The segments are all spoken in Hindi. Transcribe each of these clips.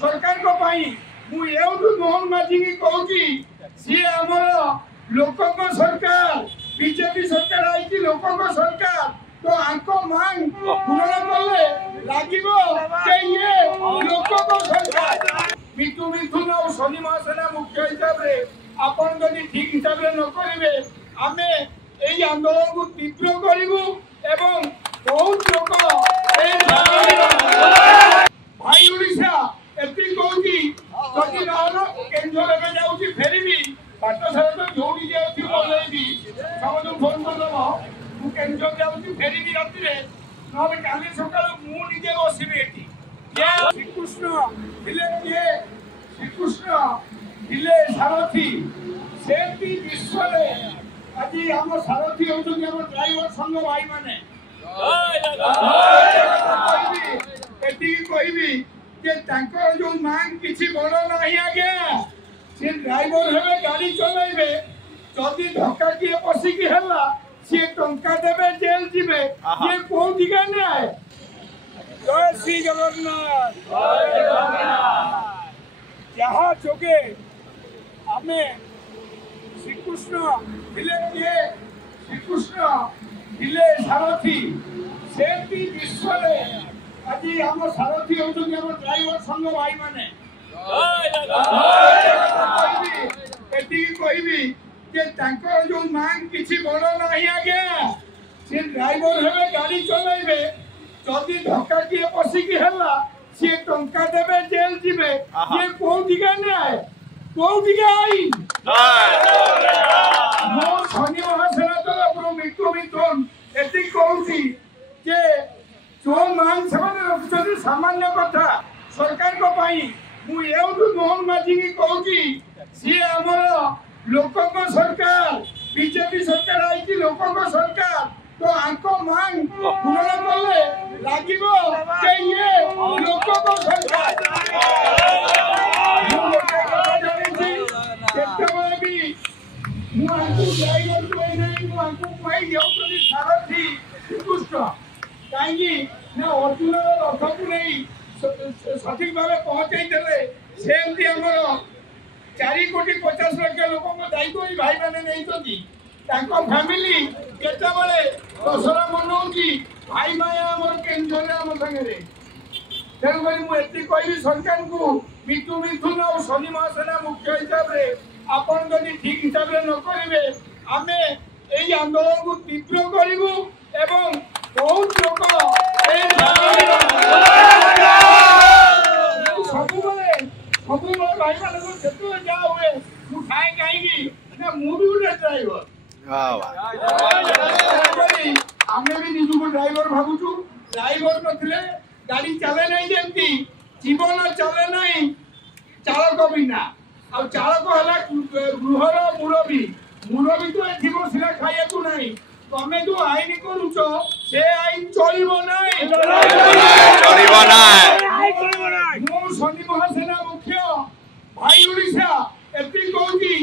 सरकार को पाई मु एउठु मोहन माझी की कहूची सी हमर लोकों को सरकार बीजेपी सरकार आई लोकों सरकार तो आंको मांग पूर्ण कले लागिबो के ये लोकों को सरकार मिथुन और शनि महासेना मुख्य हिसाब रे आपण जदि ठीक हिसाब रे न करिवे आमे एई आंदोलन को तीव्र करिवु एवं बहुत लोक भाई ओडिशा एति कहूची जदि रहलो केंद्र लेके जाउची फेरिबी बाट सारा तो जोड़ी जाउची बोलेबी समझ फोन कर दबो मु केंद्र जाउची फेरिबी राती रे नबे काली सकाळ मु निजे बसिबी एठी ये श्रीकृष्ण दिले के श्रीकृष्ण दिले सारथी सेती विश्व रे আজি আমার সারথী হউছন্তি আমার ড্রাইভার সংঘ ভাই মানে এটি কইবি যে তাঙ্কর जो মান কিছু বড় নাই আগে সে ড্রাইভার হবে গাড়ি চলাইবে যদি ধক্কা দিয়ে পসি কি হেলা সে টঙ্কা দেবে জেল জিবে যে কোন দিকে নাই জয় শ্রী জগন্নাথ জয় জগন্নাথ যাহা চোখে আমি श्रीकृष्ण दिले के श्रीकृष्ण दिले सारथी सेती विश्व रे আজি हमर सारथी होउछन हमर ड्राइवर संघ भाई माने एटी कहिबी जे तांकर जो मान किछि बड़ नाही आगे से ड्राइवर हेबे गाड़ी चलाइबे जदी धक्का दिए पसी की हेला से टंका देबे जेल जिबे ये कोन दिगा नै कोन दिगा आई मो शनि महासेना तो मिथुन एति कहूची जे जो मान सेमाने रखछन सामान्य कथा सरकार को पाई मु एउठु मोहन माझी की कहूची सी हमर लोकों को सरकार बीजेपी सरकार आई लोकों को सरकार तो आंको मांग पूर्ण कले लागिबो के ये लोकों को सरकार सारथी श्रीकृष्ण कहीं अर्जुन रथ को नहीं सठिक भाव पहुंचाई सेमती आमर 4,50,00,000 लोक दायित्व भाई मैंने नहीं फैमिली केतबले दशहरा मनाऊँगी भाई माया आम केन्द्र आम सागे तेणुक मुझे कहि सरकार को मिथुन और शनि महासेना मुख्य हिसाब से आपण जदि ठीक हिसाब रे न करिवे आमे एई आंदोलन को तीव्र करिवु एवं बहुत लोक सबुबले भाई माने को सेतु जा हुए मु खाए काईगी ना मु भी उडे ड्राइवर आमे भी निजु को ड्राइवर भाबुछु ड्राइवर नथिले गाड़ी चले नहीं जेंती जीवन चले नहीं चालक बिना आ चालक हला गृहर मुरबी तो एथि बसिला खाइया को नहीं तमे जो आईन करूछो से आईन चलिबो नाही मो शनि महासेना मुख्य भाई ओडिशा एति कहूची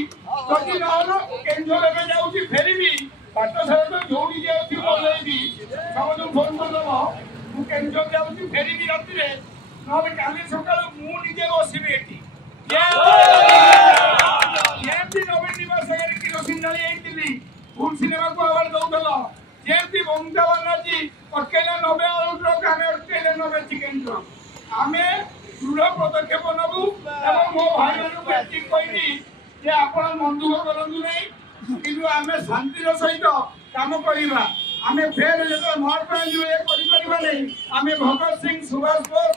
जदि रहलो केंद्र लेके जाउची फेरिबी बाट सारा तो जोड़ी जाउची बोलेबी समझ फोन कर दबो मु केंद्र जाउची फेरिबी राती रे नबे काली सकाळ मु निजे बसिबी एठी नवीन निवास किरोसिन डाली आई फुल सिनेमा को अवार्ड दौल जमी ममता बानार्जी अटकैले 90 आलू ट्रक आम अटकैले 90 चिकेन ट्रक आम दृढ़ पदक्षेप नबू और मो भाई मान कहली जे आप मन दुख करूँ नहीं कि आम शांतिर सहित कम करवा आम फेर महात्मा गांधी ये नहीं आम भगत सिंह सुभाष बोस